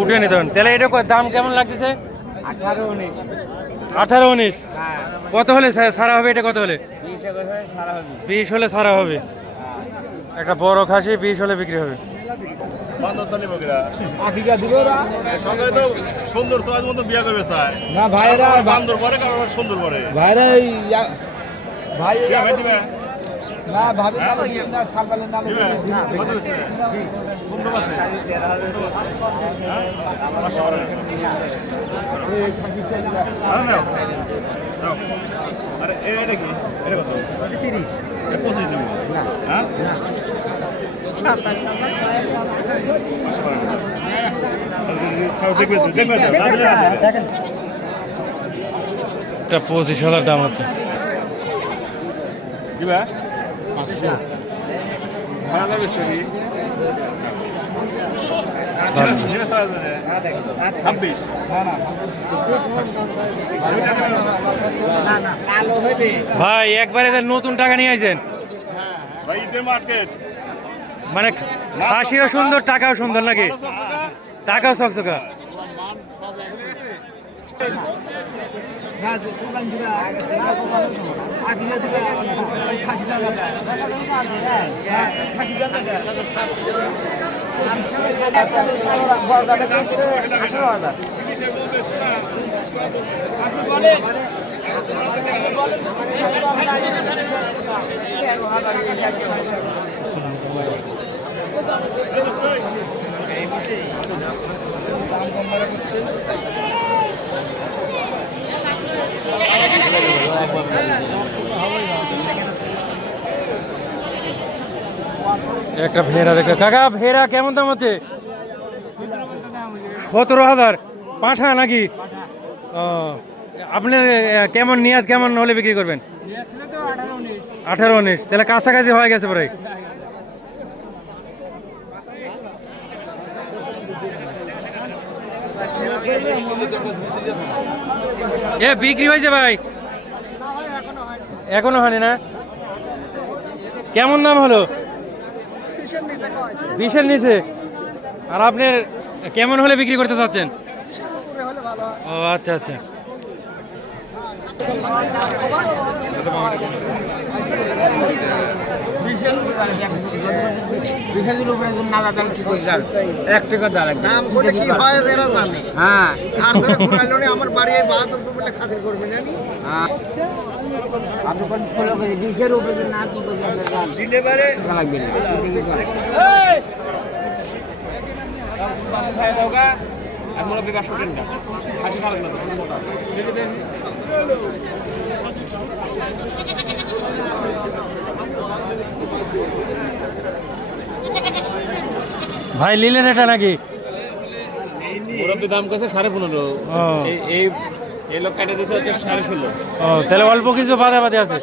উঠে নিতে পারেন। তাহলে এটা দাম কেমন লাগতেছে? 18-19। 18-19 হ্যাঁ, কত হলে ছাড়া হবে? এটা কত হলে? 20 হলে সারা হবে। 20 হলে ছাড়া হবে। একটা বড় খাসি 20 হলে বিক্রি হবে। সুন্দর সমাজ মতো বিয়া করবে স্যার না ভাইরা বান্দর পরে কারণ সুন্দর পরে ভাইরা ভাই ভাই দিবে না ভাবি না সালবালের নামে না সুন্দর আছে আরে এটা কি এটা কত 30 এটা 25 দিবি হ্যাঁ এটা 25,000 দাম হচ্ছে। দিবা 26 ভাই একবারে নতুন টাকা নিয়ে আসেন ভাই ঈদের মার্কেট মানে খাসিও সুন্দর টাকাও সুন্দর নাকি? টাকাও চকচকা। একটা ভেড়া দেখে কাকা, ভেড়া কেমন দাম হচ্ছে? 17,000 পাঠা নাকি? ও আপনার কেমন নিয়াত কেমন হলে বিক্রি করবেন? 18-19 তাহলে কাছাকাছি হয়ে গেছে প্রায়। এ বিক্রি হয়েছে ভাই? এখনো হয়নি না? কেমন দাম হলো? 20-এর নিচে। আর আপনার কেমন হলে বিক্রি করতে চাচ্ছেন? ও আচ্ছা আচ্ছা। আমার বাড়ি বাহাদুরপুর বলে খাতির করবেন জানি আপনি 20-এর উপরে না কি দিলে পারে লাগবে না ভাই নিলেন এটা নাকি? দাম কত? 15.5। এই লোক কাটে দিতে হচ্ছে 16.5। ও তাহলে অল্প কিছু বাদে বাদে আছে।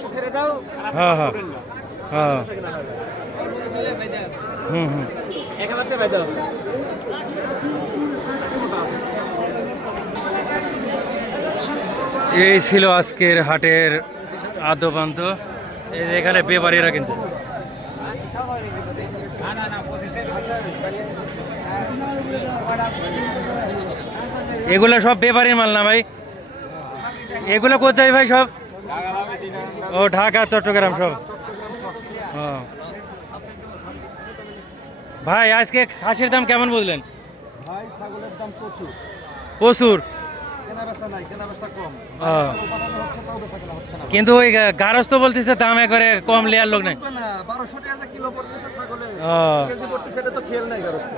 হ্যাঁ হ্যাঁ হ্যাঁ হুম। এই ছিল আজকের হাটের আদ্যপান্ত। এই যে এখানে ব্যাপারীরা কিনছে। এগুলো সব ব্যাপারীর মাল না ভাই? এগুলো কোথায় ভাই সব? ও ঢাকা চট্টগ্রাম সব। ও ভাই আজকে খাসির দাম কেমন বুঝলেন? ভাই ছাগলের দাম প্রচুর প্রচুর। কেনা বেচা নাই, কেনা বেচা কম। কিন্তু ওই গারস্থ তো বলতেছে দাম একবারে কম, লেয়ার লোক নাই। 1200 টাকা কিলো পড়তেছে ছাগলে, ও কেজি পড়তেছে, এটা তো খেয়াল নাই গারস্থ।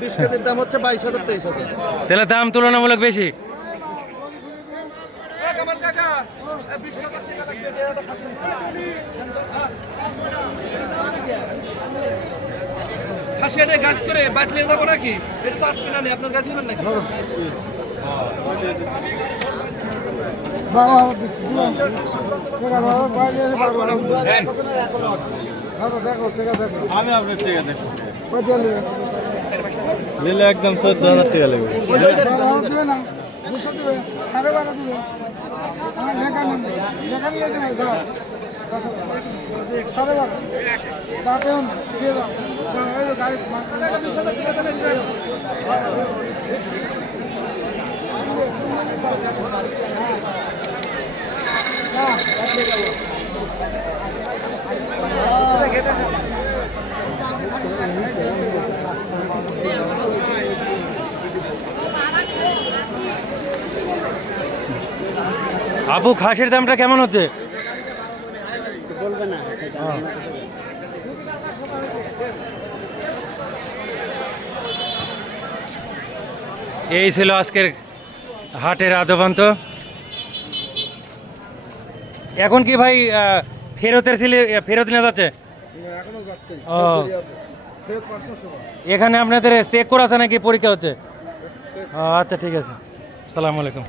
20 কেজির দাম হচ্ছে 22,000-23,000। তাহলে দাম তুলনামূলক বেশি। খাসি এটা গাছ করে বাঁচলে যাবো নাকি? এটা তো আপনি না, আপনার গাছ নেবেন নাকি? আমি আপনার টাকা দেখো নিলে একদম 14,000 টাকা লাগবে। গাড়ি আপু খাসির দামটা কেমন হচ্ছে? বলবে না এই ছিল আজকের হাটের আদ্যপান্ত। এখন কি ভাই ফেরত নিয়ে যাচ্ছে? এখনো যাচ্ছে ও ফেরত 5টার সময় এখানে আপনাদের চেক করা আছে নাকি পরীক্ষা হচ্ছে? ও আচ্ছা ঠিক আছে, আসসালামু আলাইকুম।